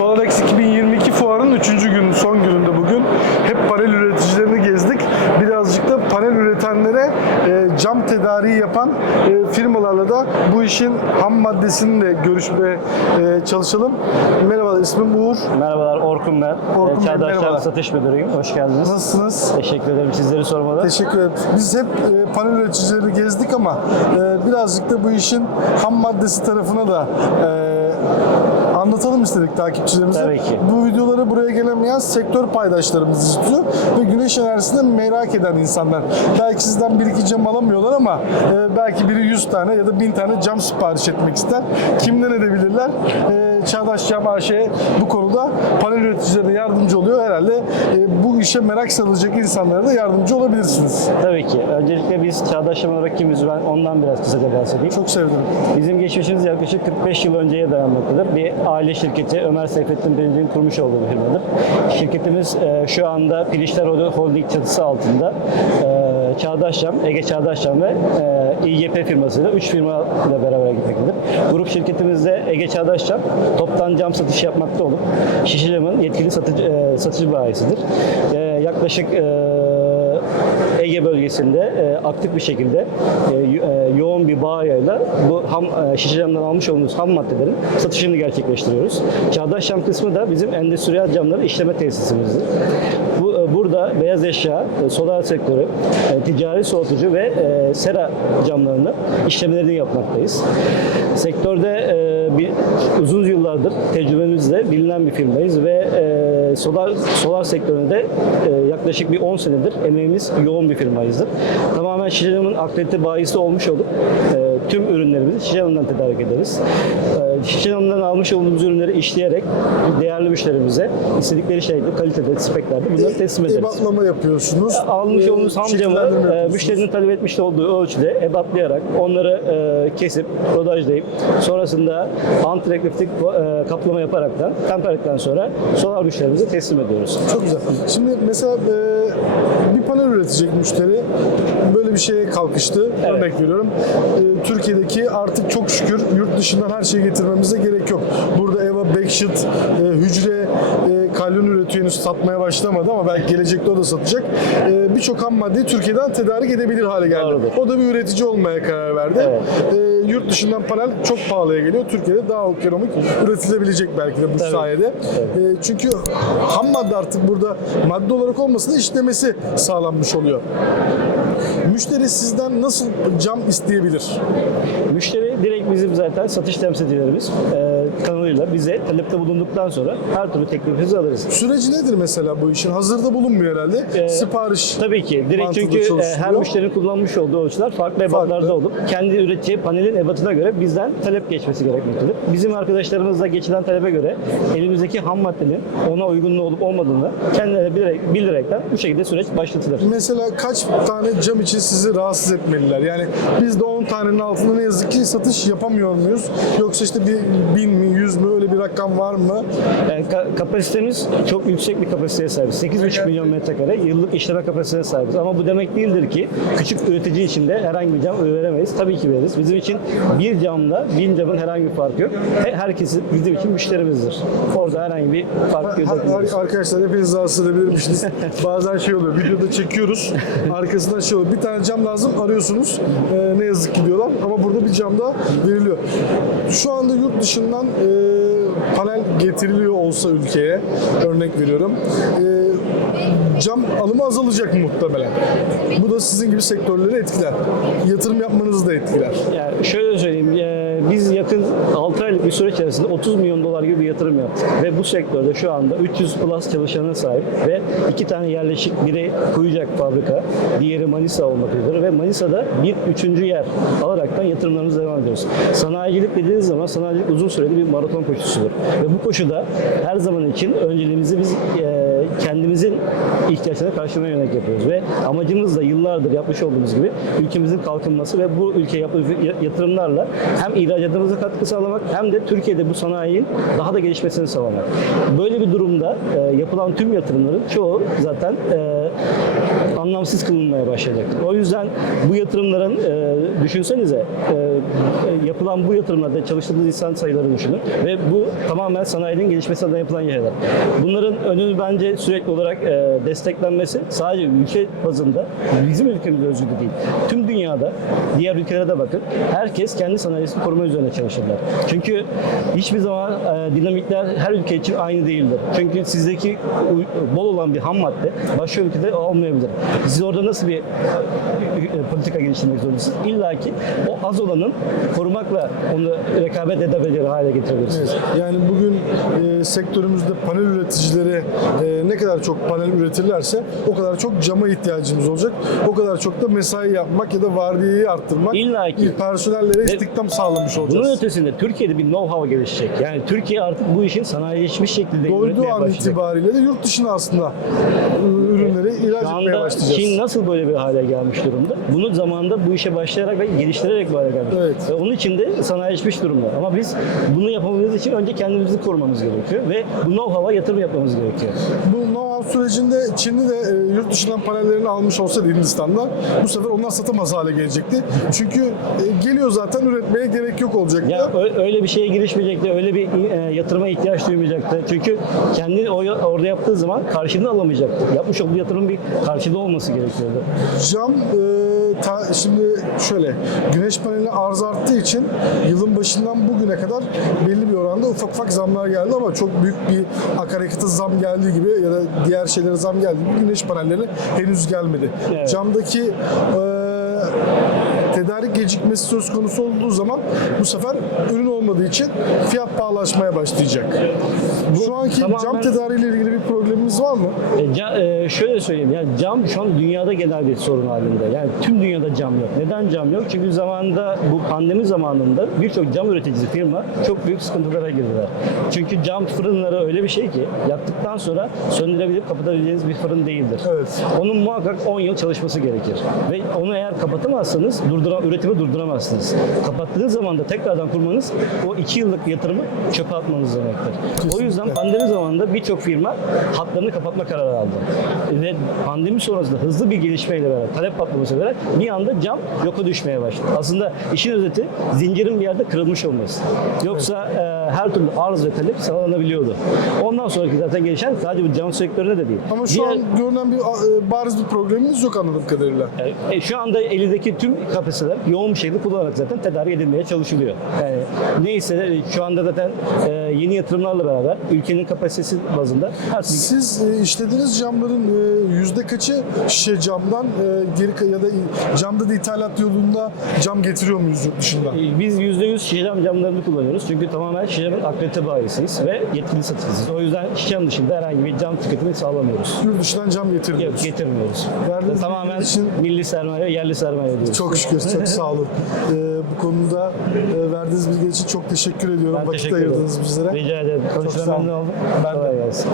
Solarex 2022 fuarının 3. günü, son gününde bugün. Hep panel üreticilerini gezdik. Birazcık da panel üretenlere e, cam tedariği yapan e, firmalarla da bu işin ham maddesini de görüşmeye e, çalışalım. Merhaba, ismim Uğur. Merhabalar Orkun ben. Orkun Ee, Bey, Çağdaş merhabalar. Satış Müdürüyüm. Hoş geldiniz. Nasılsınız? Teşekkür ederim sizleri sormalı. Teşekkür ederim. Biz hep e, panel üreticileri gezdik ama e, birazcık da bu işin ham maddesi tarafına da e, anlatalım istedik takipçilerimize. Tabii ki. Bu videoları buraya gelemeyen sektör paydaşlarımız istiyor ve güneş enerjisini merak eden insanlar. Belki sizden bir iki cam alamıyorlar ama e, belki biri 100 tane ya da 1000 tane cam sipariş etmek ister. Kimden edebilirler? E, Çağdaş Cam AŞ'ye bu konuda panel üreticilerine yardımcı oluyor. Herhalde e, bu işe merak salacak insanlara da yardımcı olabilirsiniz. Tabii ki. Öncelikle biz Çağdaş Cam olarak kimiz? Ben ondan biraz kısaca bahsedeyim. Çok sevdim. Bizim geçmişimiz yaklaşık 45 yıl önceye dayanmaktadır. Bir aile şirketi Ömer Seyfettin Bey'in kurmuş olduğu bir firmadır. Şirketimiz e, şu anda Pilişler Holding çatısı altında e, Çağdaş Cam, Ege Çağdaş Cam ve e, İGP firmasıyla 3 firma ile beraber gitmektedir. Grup şirketimizde Ege Çağdaş Cam toptan cam satışı yapmakta olup Şişi Cam'ın yetkili satıcı, e, satıcı bayisidir. E, yaklaşık e, Ege bölgesinde e, aktif bir şekilde e, e, yoğun bir bağıyla bu ham e, şişecamdan almış olduğumuz ham maddelerin satışını gerçekleştiriyoruz. Çağdaş cam kısmı da bizim endüstriyel camları işleme tesisimizdir. Bu e, burada beyaz eşya, e, solar sektörü, e, ticari soğutucu ve e, sera camlarında işlemlerini yapmaktayız. Sektörde bir, uzun yıllardır tecrübemizle bilinen bir firmayız ve solar solar sektöründe yaklaşık bir 10 senedir emeğimiz yoğun bir firmayızdır. Tamamen Şişecam'ın akredite bayisi olmuş olup tüm ürünlerimizi Şişecam'dan tedarik ederiz. Şişecam'dan almış olduğumuz ürünleri işleyerek değerli müşterimize istedikleri şeyde, kalitede, speklerde bunları teslim ederiz. Ebatlama yapıyorsunuz. Almış Ee, olduğumuz ham camı şekillendirme e, yapıyorsunuz. müşterinin talep etmiş olduğu ölçüde ebatlayarak onları e, kesip rodajlayıp sonrasında antirekliftik e, kaplama yaparaktan temperlikten sonra solar müşterimize teslim ediyoruz. Çok güzel. Şimdi mesela e, bir panel üretecek müşteri böyle bir şeye kalkıştı. Evet. Örnek veriyorum. E, Türkiye'deki artık çok şükür yurt dışından her şeyi getirmemize gerek yok. Burada Eva Backshot, e, hücre e, kalyon üretiyor henüz satmaya başlamadı ama belki gelecekte o da satacak. E, Birçok ham maddeyi Türkiye'den tedarik edebilir hale geldi. Doğrudur. O da bir üretici olmaya karar verdi. Evet. E, yurt dışından panel çok pahalıya geliyor. Türkiye'de daha ekonomik üretilebilecek belki de bu Tabii. sayede. E, çünkü ham madde artık burada madde olarak olmasa da işlemesi sağlanmış oluyor. Müşteri sizden nasıl cam isteyebilir? Müşteri direkt bizim zaten satış temsilcilerimiz e, kanalıyla bize talepte bulunduktan sonra her türlü teklifimizi alırız. Süreci nedir mesela bu işin? Hazırda bulunmuyor herhalde. Ee, Sipariş. Tabii ki. Direkt çünkü e, her müşterinin kullanmış olduğu ölçüler farklı ebatlarda olup kendi üreteceği panelin ebatına göre bizden talep geçmesi gerekmektedir. Bizim arkadaşlarımızla geçilen talebe göre elimizdeki ham maddenin ona uygunluğu olup olmadığını kendileri bilerek, bildirerekten bu şekilde süreç başlatılır. Mesela kaç tane cam için sizi rahatsız etmeliler? Yani biz de 10 tanenin altında ne yazık ki satış yapamıyor muyuz? Yoksa işte bir bin mi, yüz mü öyle bir rakam var mı? Yani ka- kapasitemiz çok yüksek bir kapasiteye sahibiz. 8,5 milyon metrekare yıllık işleme kapasitesine sahibiz. Ama bu demek değildir ki küçük üretici için de herhangi bir cam veremeyiz. Tabii ki veririz. Bizim için bir camla bin camın herhangi bir farkı yok. He- Herkesi bizim için müşterimizdir. Orada herhangi bir fark gözetmiyoruz. Ar- Arkadaşlar hepiniz rahatsız edebilirmişsiniz. Bazen şey oluyor, videoda çekiyoruz. Arkasından şey oluyor, bir tane cam lazım arıyorsunuz. Ee, ne yazık ki diyorlar ama burada bir cam da veriliyor. Şu anda yurt dışından e, panel getiriliyor olsa ülkeye, örnek veriyorum. E, cam alımı azalacak muhtemelen. Bu da sizin gibi sektörleri etkiler. Yatırım yapmanızı da etkiler. Yani şöyle söyleyeyim, biz yakın 6 aylık bir süre içerisinde 30 milyon dolar gibi bir yatırım yaptık. Ve bu sektörde şu anda 300 plus çalışana sahip ve iki tane yerleşik, biri Kuyucak fabrika, diğeri Manisa olmak üzere ve Manisa'da bir üçüncü yer alaraktan yatırımlarımıza devam ediyoruz. Sanayicilik dediğiniz zaman sanayicilik uzun süreli bir maraton koşusudur. Ve bu koşuda her zaman için önceliğimizi biz e, kendimizin ihtiyaçlarına karşılamaya yönelik yapıyoruz ve amacımız da yıllardır yapmış olduğumuz gibi ülkemizin kalkınması ve bu ülkeye yapılan yatırımlarla hem ihracatımıza katkı sağlamak hem de Türkiye'de bu sanayinin daha da gelişmesini sağlamak. Böyle bir durumda e, yapılan tüm yatırımların çoğu zaten e, anlamsız kılınmaya başlayacak. O yüzden bu yatırımların e, düşünsenize e, e, yapılan bu yatırımlarda çalıştığınız insan sayıları düşünün ve bu tamamen sanayinin gelişmesi adına yapılan şeyler. Bunların önünü bence sürekli olarak e, desteklenmesi sadece ülke bazında bizim ülkemiz özgü de değil. Tüm dünyada diğer ülkelere de bakın. Herkes kendi sanayisini koruma üzerine çalışırlar. Çünkü hiçbir zaman e, dinamikler her ülke için aynı değildir. Çünkü sizdeki bol olan bir ham madde başka ülkede olmayabilir. Siz orada nasıl bir e, politika geliştirmek zorundasınız? İlla ki o az olanın korumakla onu rekabet edebilir hale getirebilirsiniz. Yani bugün e, sektörümüzde panel üreticileri e, ne kadar çok panel üretirlerse o kadar çok cama ihtiyacımız olacak. O kadar çok da mesai yapmak ya da vardiyeyi arttırmak, İlla ki. personellere istihdam sağlamış Bunun olacağız. ötesinde Türkiye'de bir know-how gelişecek. Yani Türkiye artık bu işin sanayileşmiş şekilde üretmeye an başlayacak. itibariyle de yurt dışına aslında e, ürünleri ihraç etmeye başlayacağız. Çin nasıl böyle bir hale gelmiş durumda? Bunu zamanında bu işe başlayarak ve geliştirerek bu hale gelmiş. Evet. Ve onun için de sanayileşmiş durumda. Ama biz bunu yapabilmemiz için önce kendimizi korumamız gerekiyor ve bu know-how'a yatırım yapmamız gerekiyor. Bu know-how sürecinde Çinli de e, yurt dışından panellerini almış olsaydı Hindistan'da bu sefer onlar satamaz hale gelecekti. Çünkü e, geliyor zaten üretmeye gerek yok olacaktı. Ya ö- öyle bir şeye girişmeyecekti, öyle bir e, yatırıma ihtiyaç duymayacaktı. Çünkü kendi o, orada yaptığı zaman karşılığını alamayacaktı. Yapmış olduğu yatırımın bir karşılığı olması gerekiyordu. Cam e, ta- şimdi şöyle güneş paneli arz arttığı için yılın başından bugüne kadar belli bir oranda ufak ufak zamlar geldi ama çok büyük bir akaryakıta zam geldiği gibi ya da diğer şeylere zam gibi güneş panelleri henüz gelmedi. Evet. Camdaki e, tedarik gecikmesi söz konusu olduğu zaman bu sefer ürün olmadığı için fiyat pahalaşmaya başlayacak. Şu anki tamamen- cam tedariğiyle ilgili bir problemimiz var mı? E, ca- e, şöyle söyleyeyim yani cam şu an dünyada genel bir sorun halinde. Yani tüm dünyada cam yok. Neden cam yok? Çünkü zamanında bu pandemi zamanında birçok cam üreticisi firma çok büyük sıkıntılara girdiler. Çünkü cam fırınları öyle bir şey ki yaktıktan sonra söndürebilip kapatabileceğiniz bir fırın değildir. Evet. Onun muhakkak 10 yıl çalışması gerekir. Ve onu eğer kapatamazsanız durdura, üretimi durduramazsınız. Kapattığınız zaman da tekrardan kurmanız o 2 yıllık yatırımı çöpe atmanız demektir. O yüzden pandemi zamanında birçok firma hatlarını kapatma kararı aldı. Ve pandemi sonrasında hızlı bir gelişmeyle beraber, talep patlaması beraber bir anda cam yoka düşmeye başladı. Aslında işin özeti zincirin bir yerde kırılmış olması. Yoksa e, her türlü arz ve talep sağlanabiliyordu. Ondan sonraki zaten gelişen sadece bu cam sektöründe de değil. Ama şu Diğer- an görünen bir e, bariz bir problemimiz yok anladığım kadarıyla. e, şu anda elindeki tüm kapasiteler yoğun bir şekilde kullanarak zaten tedarik edilmeye çalışılıyor. Yani neyse e, şu anda zaten e, yeni yatırımlarla beraber ülkenin kapasitesi bazında her türlü Siz e, işlediğiniz camların e, yüzde kaçı şişe camdan e, geri ya da camda da ithalat yolunda cam getiriyor muyuz yurt dışından? E, Biz %100 şişe cam camlarını kullanıyoruz. Çünkü tamamen şişe camın akredite bayisiyiz ve yetkili satıcısıyız. O yüzden şişe cam dışında herhangi bir cam tüketimi sağlamıyoruz. Yurt dışından cam Yok, getirmiyoruz. getirmiyoruz. Verdiğiniz Tamamen için- milli sermaye yerli sermaye diyoruz. Çok şükür, çok sağ olun. E, bu konuda e, verdiğiniz bilgi için çok teşekkür ediyorum. Ben Vakit teşekkür ederim. ayırdınız bizlere. Rica ederim. sağ Konuşmaya olun. memnun oldum. Ben de. Kolay gelsin.